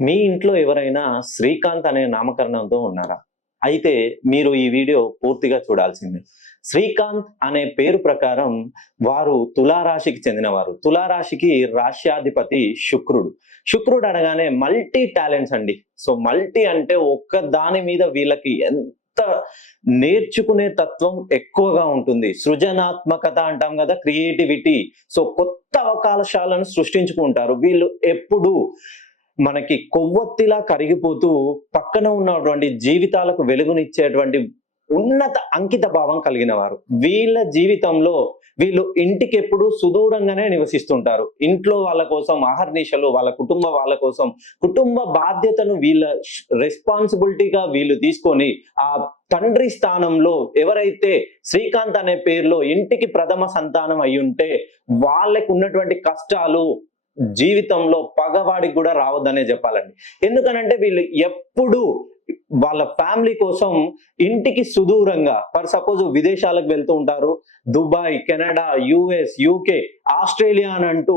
మీ ఇంట్లో ఎవరైనా శ్రీకాంత్ అనే నామకరణంతో ఉన్నారా? అయితే మీరు ఈ వీడియో పూర్తిగా చూడాల్సిందే. శ్రీకాంత్ అనే పేరు ప్రకారం వారు తులారాశికి చెందినవారు. తులారాశికి రాశ్యాధిపతి శుక్రుడు. శుక్రుడు అనగానే మల్టీ టాలెంట్స్ అండి. సో మల్టీ అంటే ఒక్క దాని మీద వీళ్ళకి ఎంత నేర్చుకునే తత్వం ఎక్కువగా ఉంటుంది. సృజనాత్మకత అంటాం కదా, క్రియేటివిటీ. సో కొత్త అవకాశాలను సృష్టించుకుంటారు. వీళ్ళు ఎప్పుడు మనకి కొవ్వొత్తిలా కరిగిపోతూ పక్కన ఉన్నటువంటి జీవితాలకు వెలుగునిచ్చేటువంటి ఉన్నత అంకిత భావం కలిగిన వారు. వీళ్ళ జీవితంలో వీళ్ళు ఇంటికి ఎప్పుడు సుదూరంగానే నివసిస్తుంటారు. ఇంట్లో వాళ్ళ కోసం అహర్నిశలు, వాళ్ళ కుటుంబ వాళ్ళ కోసం కుటుంబ బాధ్యతను వీళ్ళ రెస్పాన్సిబిలిటీగా వీళ్ళు తీసుకొని ఆ తండ్రి స్థానంలో ఎవరైతే శ్రీకాంత్ అనే పేరులో ఇంటికి ప్రథమ సంతానం అయ్యుంటే వాళ్ళకు ఉన్నటువంటి కష్టాలు జీవితంలో పగవాడికి కూడా రావద్దనే చెప్పాలండి. ఎందుకనంటే వీళ్ళు ఎప్పుడు వాళ్ళ ఫ్యామిలీ కోసం ఇంటికి సుదూరంగా, ఫర్ సపోజ్ విదేశాలకు వెళ్తూ ఉంటారు. Dubai, Canada, US, UK, Australia అని అంటూ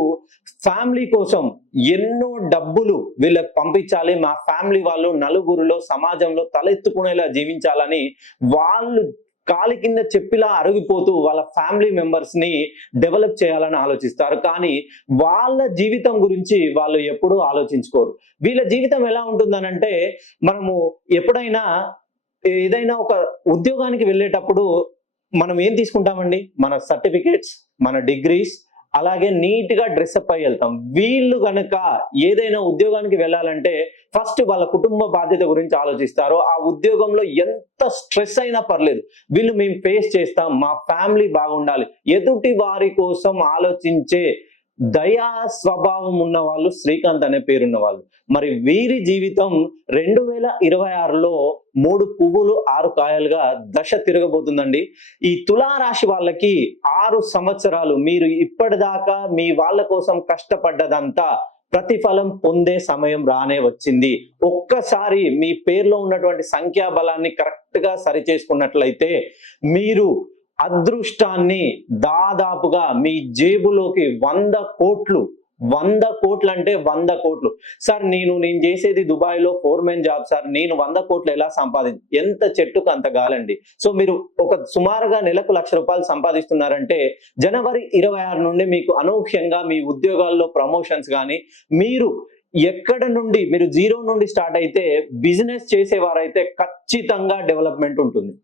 ఫ్యామిలీ కోసం ఎన్నో డబ్బులు వీళ్ళకి పంపించాలి, మా ఫ్యామిలీ వాళ్ళు నలుగురిలో సమాజంలో తలెత్తుకునేలా జీవించాలని వాళ్ళు కాలి కింద చెప్పిలా అరిగిపోతూ వాళ్ళ ఫ్యామిలీ మెంబర్స్ ని డెవలప్ చేయాలని ఆలోచిస్తారు. కానీ వాళ్ళ జీవితం గురించి వాళ్ళు ఎప్పుడూ ఆలోచించుకోరు. వీళ్ళ జీవితం ఎలా ఉంటుందనంటే, మనము ఎప్పుడైనా ఏదైనా ఒక ఉద్యోగానికి వెళ్ళేటప్పుడు మనం ఏం తీసుకుంటామండి? మన సర్టిఫికేట్స్, మన డిగ్రీస్, అలాగే నీట్ గా డ్రెస్అప్ అయి వెళ్తాం. వీళ్ళు గనక ఏదైనా ఉద్యోగానికి వెళ్ళాలంటే ఫస్ట్ వాళ్ళ కుటుంబ బాధ్యత గురించి ఆలోచిస్తారు. ఆ ఉద్యోగంలో ఎంత స్ట్రెస్ అయినా పర్లేదు, వీళ్ళు మేము ఫేస్ చేస్తాం, మా ఫ్యామిలీ బాగుండాలి, ఎదుటి వారి కోసం ఆలోచించే దయా స్వభావం ఉన్న వాళ్ళు శ్రీకాంత్ అనే పేరున్న వాళ్ళు. మరి వీరి జీవితం 2026లో 3 పువ్వులు 6 కాయలుగా దశ తిరగబోతుందండి. ఈ తులారాశి వాళ్ళకి 6 సంవత్సరాలు మీరు ఇప్పటిదాకా మీ వాళ్ళ కోసం కష్టపడ్డదంతా ప్రతిఫలం పొందే సమయం రానే వచ్చింది. ఒక్కసారి మీ పేరులో ఉన్నటువంటి సంఖ్యాబలాన్ని కరెక్ట్ గా సరి చేసుకున్నట్లయితే మీరు అదృష్టాన్ని దాదాపుగా మీ జేబులోకి 100 కోట్లు, 100 కోట్లు అంటే 100 కోట్లు. సార్ నేను చేసేది దుబాయ్ లో ఫోర్మెన్ జాబ్ సార్, నేను 100 కోట్లు ఎలా ఎంత చెట్టుకు అంత గాలండి. సో మీరు ఒక సుమారుగా నెలకు ₹1,00,000 సంపాదిస్తున్నారంటే జనవరి 26 నుండి మీకు అనూహ్యంగా మీ ఉద్యోగాల్లో ప్రమోషన్స్ కానీ, మీరు ఎక్కడ నుండి మీరు జీరో నుండి స్టార్ట్ అయితే బిజినెస్ చేసేవారైతే ఖచ్చితంగా డెవలప్మెంట్ ఉంటుంది.